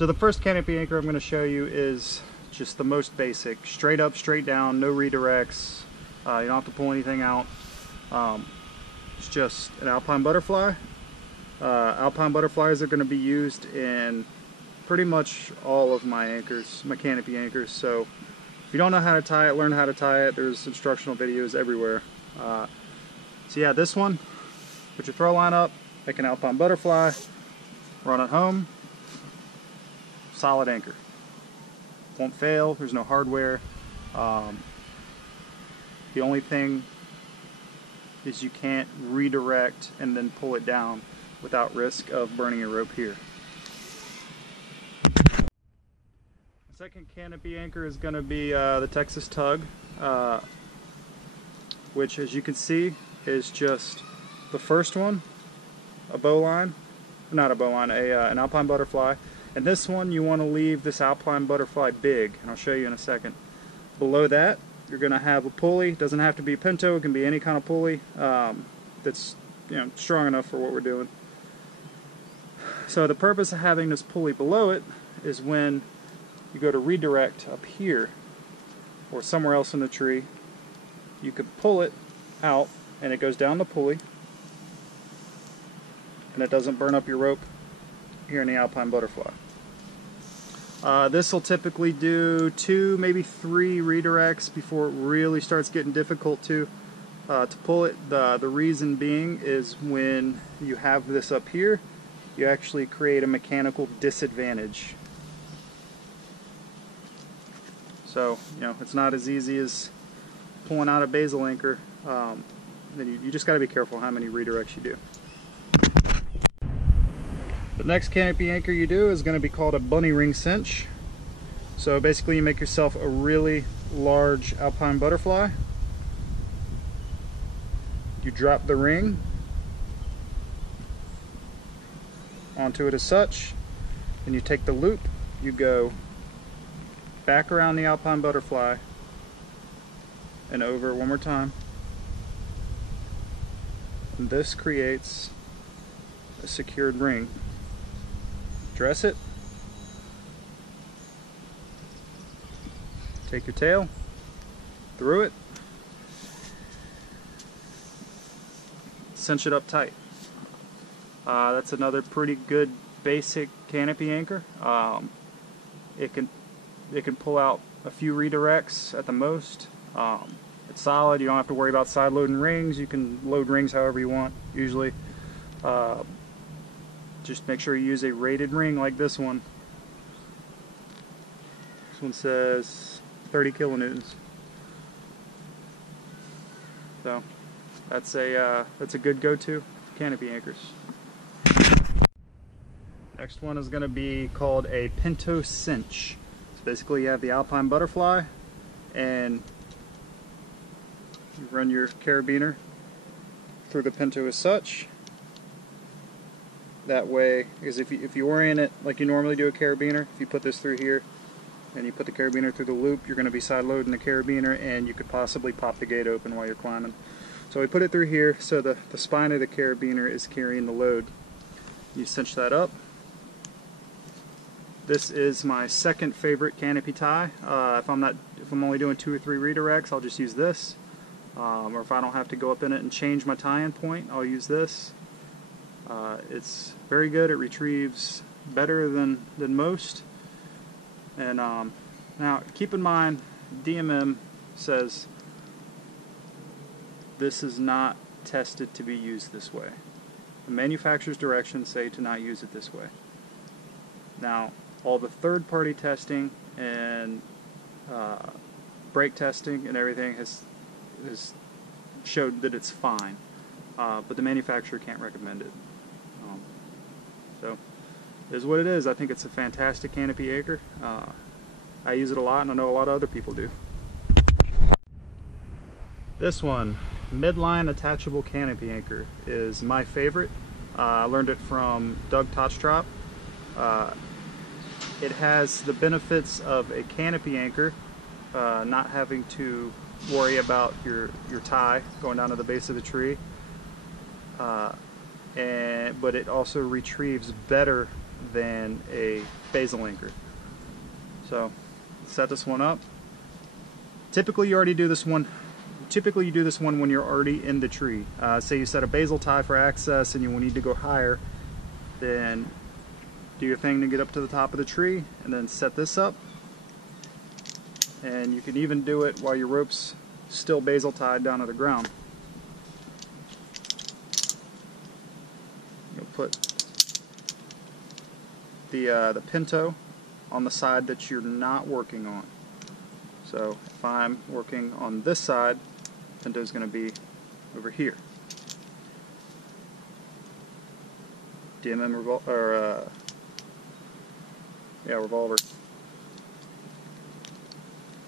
So the first canopy anchor I'm going to show you is just the most basic. Straight up, straight down, no redirects. You don't have to pull anything out. It's just an Alpine Butterfly. Alpine Butterflies are going to be used in pretty much all of my anchors, my canopy anchors. So if you don't know how to tie it, learn how to tie it. There's instructional videos everywhere. So yeah, this one, put your throw line up, make an Alpine Butterfly, run it home, solid anchor. Won't fail, there's no hardware. The only thing is you can't redirect and then pull it down without risk of burning your rope here. The second canopy anchor is going to be the Texas Tug, which, as you can see, is just the first one, a bowline, not a bowline, an Alpine Butterfly. And this one, you want to leave this Alpine Butterfly big, and I'll show you in a second. Below that, you're going to have a pulley. It doesn't have to be Pinto, it can be any kind of pulley that's strong enough for what we're doing. So the purpose of having this pulley below it is when you go to redirect up here or somewhere else in the tree, you can pull it out and it goes down the pulley and it doesn't burn up your rope here in the Alpine Butterfly. This will typically do 2, maybe 3 redirects before it really starts getting difficult to pull it. The reason being is when you have this up here, you actually create a mechanical disadvantage. So, it's not as easy as pulling out a basal anchor. Then you just got to be careful how many redirects you do. The next canopy anchor you do is going to be called a bunny ring cinch. So basically you make yourself a really large Alpine Butterfly. You drop the ring onto it as such, and you take the loop, you go back around the Alpine Butterfly and over one more time. And this creates a secured ring. Dress it, take your tail, through it, cinch it up tight. That's another pretty good basic canopy anchor. It can pull out a few redirects at the most. It's solid. You don't have to worry about side loading rings. You can load rings however you want usually. Just make sure you use a rated ring like this one. This one says 30 kilonewtons. So that's a good go-to canopy anchors. Next one is going to be called a Pinto Cinch. So basically you have the Alpine Butterfly and you run your carabiner through the Pinto as such. That way, because if you orient it like you normally do a carabiner, if you put this through here and you put the carabiner through the loop, you're going to be side loading the carabiner and you could possibly pop the gate open while you're climbing. So we put it through here so the spine of the carabiner is carrying the load. You cinch that up. This is my second favorite canopy tie. If I'm only doing 2 or 3 redirects, I'll just use this. Or if I don't have to go up in it and change my tie-in point, I'll use this. It's very good. It retrieves better than most. And now keep in mind, DMM says this is not tested to be used this way. The manufacturer's directions say to not use it this way. Now, all the third-party testing and brake testing and everything has showed that it's fine, but the manufacturer can't recommend it. So it is what it is. I think it's a fantastic canopy anchor. I use it a lot, and I know a lot of other people do. This one, Midline Attachable Canopy Anchor, is my favorite. I learned it from Doug Tostrop. It has the benefits of a canopy anchor, not having to worry about your tie going down to the base of the tree, but it also retrieves better than a basal anchor. So set this one up. Typically you already do this one. Typically you do this one when you're already in the tree. Say you set a basal tie for access and you need to go higher, then do your thing to get up to the top of the tree and then set this up. And you can even do it while your rope's still basal tied down to the ground. You'll put the Pinto on the side that you're not working on. So if I'm working on this side, Pinto's going to be over here. DMM revolver.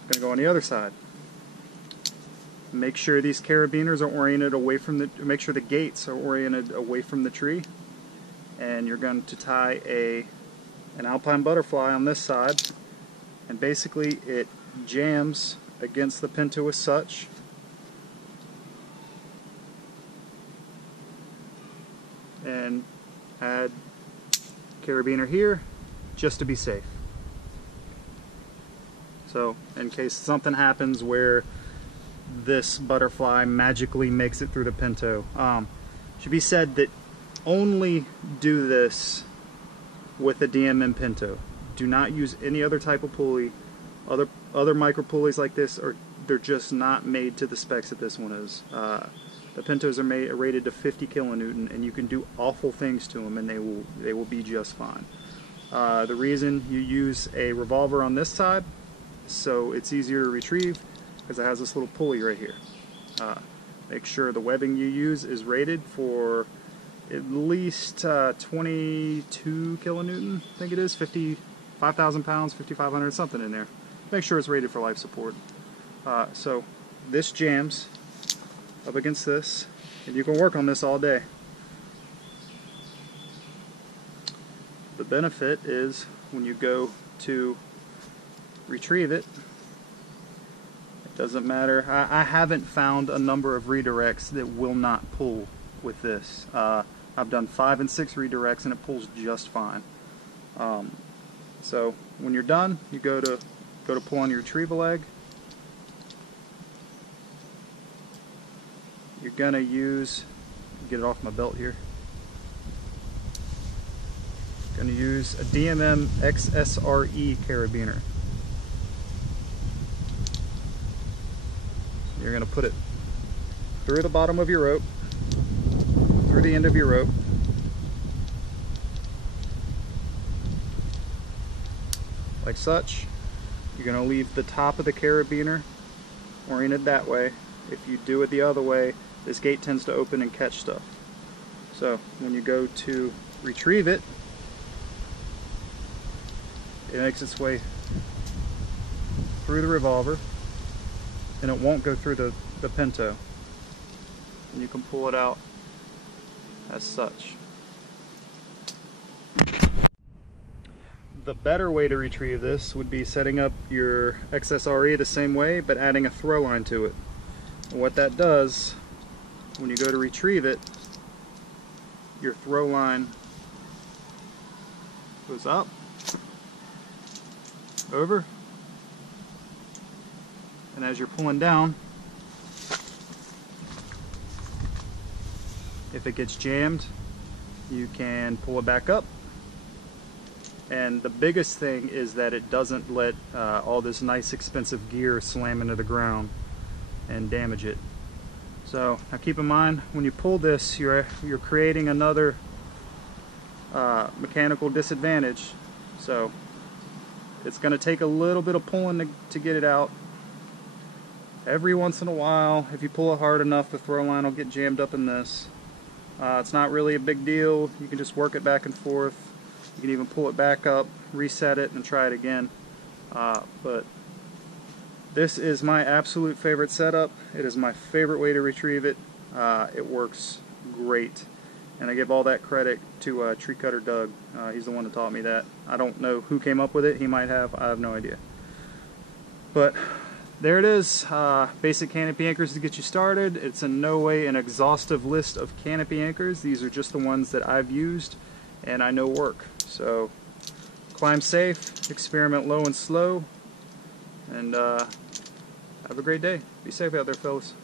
Going to go on the other side. Make sure these carabiners are oriented away from the. Make sure the gates are oriented away from the tree, and you're going to tie an Alpine Butterfly on this side, and basically it jams against the Pinto as such. And add carabiner here just to be safe. So in case something happens where this butterfly magically makes it through the Pinto, should be said that only do this with a DMM Pinto. Do not use any other type of pulley. Other micro pulleys like this they're just not made to the specs that this one is. The Pintos are rated to 50 kilonewton, and you can do awful things to them, and they will be just fine. The reason you use a revolver on this side, so it's easier to retrieve, because it has this little pulley right here. Make sure the webbing you use is rated for at least 22 kilonewton. I think it is 5,000 pounds, 5,500, something in there. Make sure it's rated for life support. So this jams up against this, and you can work on this all day. The benefit is when you go to retrieve it, it doesn't matter. I haven't found a number of redirects that will not pull with this. I've done 5 and 6 redirects and it pulls just fine. So when you're done, you go to pull on your retrieval leg. You're gonna use, get it off my belt here. Gonna use a DMM SRE carabiner. You're gonna put it through the bottom of your rope, through the end of your rope, like such. You're gonna leave the top of the carabiner oriented that way. If you do it the other way, this gate tends to open and catch stuff. So when you go to retrieve it, it makes its way through the revolver, and it won't go through the Pinto. And you can pull it out as such. The better way to retrieve this would be setting up your XSRE the same way, but adding a throw line to it. And what that does, when you go to retrieve it, your throw line goes up, over, and as you're pulling down, if it gets jammed, you can pull it back up. And the biggest thing is that it doesn't let all this nice expensive gear slam into the ground and damage it. So now keep in mind, when you pull this, you're creating another mechanical disadvantage. So it's going to take a little bit of pulling to get it out. Every once in a while, if you pull it hard enough, the throw line will get jammed up in this. It's not really a big deal. You can just work it back and forth. You can even pull it back up, reset it, and try it again. But this is my absolute favorite setup. It is my favorite way to retrieve it. It works great. And I give all that credit to Tree Cutter Doug. He's the one that taught me that. I don't know who came up with it. He might have. I have no idea. But there it is. Basic canopy anchors to get you started. It's in no way an exhaustive list of canopy anchors. These are just the ones that I've used and I know work. So climb safe, experiment low and slow, and have a great day. Be safe out there, fellas.